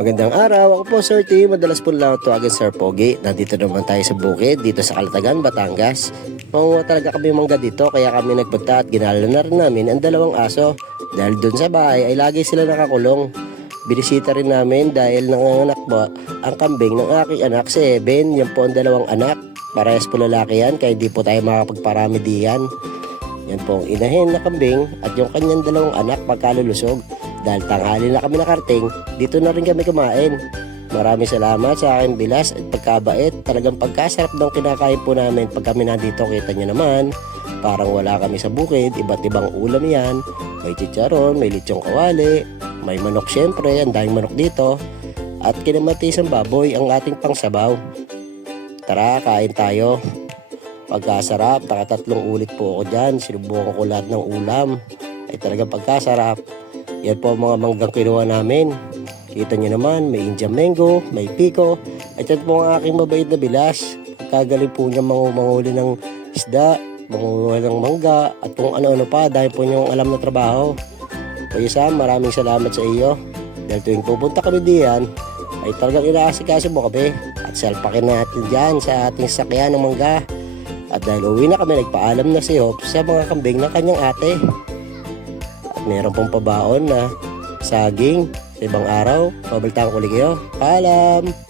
Magandang araw, ako po Sir T. Madalas po lang tawagan Sir Pogi. Nandito naman tayo sa bukid, dito sa Kalatagan, Batangas. Mangunga talaga kami mangga dito, kaya kami nagpunta at ginala na rin namin ang dalawang aso. Dahil dun sa bahay ay lagi sila nakakulong. Binisita rin namin dahil nanganganak po ang kambing ng aking anak si Eben. Yan po ang dalawang anak. Parehas po lalaki yan, kaya di po tayo makapagparami diyan. Yan po ang inahin na kambing at yung kanyang dalawang anak pagkalulusog. Dahil tanghali na kami nakarting, dito na rin kami kumain. Maraming salamat sa aking bilas at pagkabait. Talagang pagkasarap ng kinakain po namin pag kami nandito. Kita nyo naman, parang wala kami sa bukid. Iba't ibang ulam yan. May chicharon, may lechong kawali, may manok syempre. Ang daming manok dito. At kinamatisang baboy ang ating pangsabaw. Tara, kain tayo. Pagkasarap, nakatatlong ulit po ako dyan. Sinubukan ko lahat ng ulam. Ay talagang pagkasarap. Yan po ang mga manggang kinuha namin. Kita nyo naman, may Indian mango, may pico. At yan po ang aking mabait na bilas. Kagaling po niya mangu- manguli ng isda, manguli ng mangga, at kung ano-ano pa dahil po niyong alam na trabaho. Kuya Sam, maraming salamat sa iyo. Dahil tuwing pupunta kami diyan, ay talagang inaasikaso mo kami. At salpakin natin dyan sa ating sakyan ng mangga. At dahil uwi na kami, nagpaalam na si Hop sa mga kambing ng kanyang ate. Meron pong pabaon na saging sa ibang araw. Pabaltaan ko ulit kayo. Paalam!